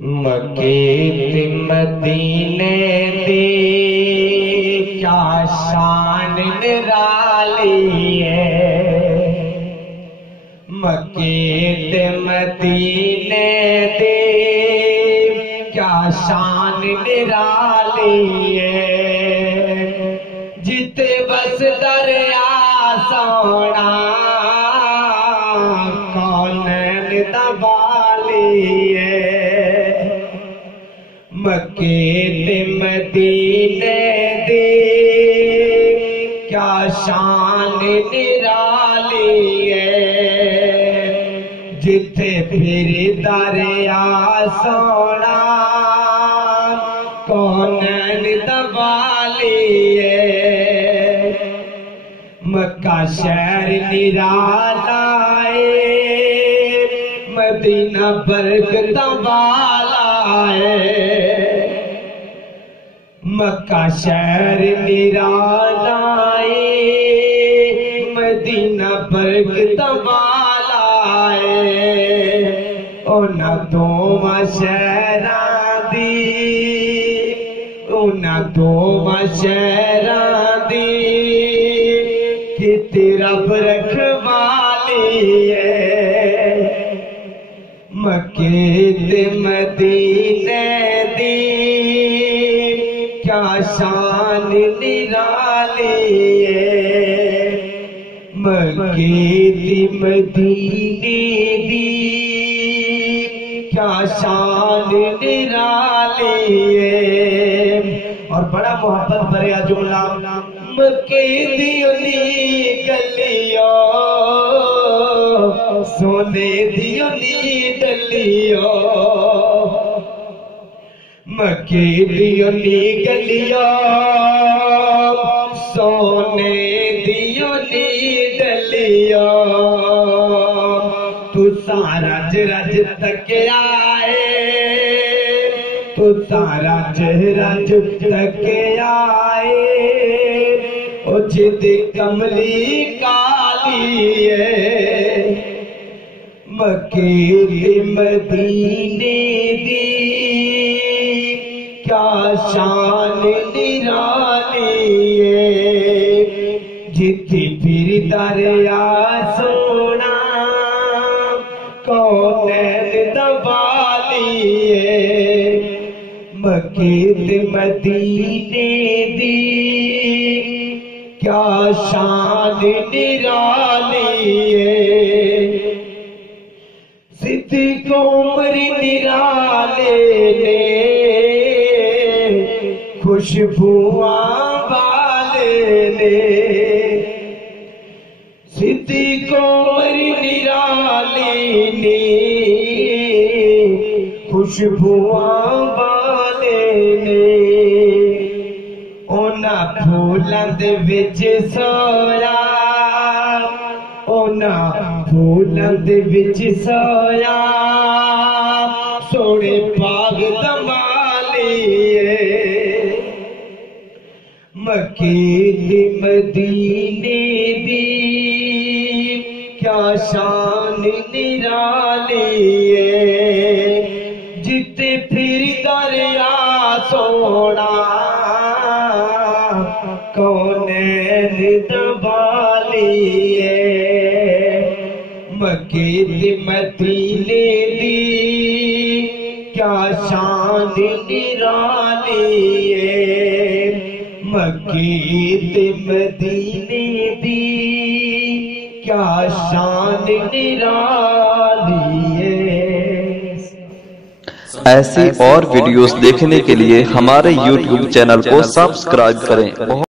مکے تے مدینے دی کیا شان نرالی ہے، مکے تے مدینے دی کیا شان نرالی ہے، جتے بس دریا سونا کونین دا بالی ہے، مکے تے مدینے دی کیا شان نرالی ہے، جتھے پھر دریا سونا کونین دا بالی ہے، مکہ شہر نرالا ہے، مدینہ برکت والا ہے، مکہ شہر نرالا ہے، مدینہ برکت والا ہے، اونا دوواں شہراں دی، اونا دوواں شہراں دی کتے رب رکھوالی ہے، مکے تے مدینے دی کیا شان نرالی ہے، مکے تے مدینے دی کیا شان نرالی ہے، اور بڑا محبت بھریا جملہ، مکے دی انہی گلیوں سونے دی انہی گلیوں، مکے دی انہی گلیوں سونے دی انہی گلیوں، تو سارا رج تک آئے، تو سارا رج تک آئے، او جد کملی کالی ہے، مکے تے مدینے دی کیا شان نرالی ہے، جتھے پھر دریا سونا کونین دا بالی ہے، مکے تے مدینے دی کیا شان نرالی ہے، صدیق عمر نرالے نے خوشبواں والے نے، صدیق عمر نرالی نے خوشبواں والے نے، اونا پھولاں دے وچ سویا، اونا پھولاں دے وچ سویا، سونے باغ دا مالی ہے، مکے تے مدینے دی کیا شان نرالی ہے، جتے پھر دریا سونا کونین دا بالی ہے، مکے تے مدینے دی کیا شان نرالی ہے، مکے تے مدینے دی کیا شان نرالی ہے۔ ایسی اور ویڈیوز دیکھنے کے لیے ہمارے YouTube چینل کو سبسکرائب کریں۔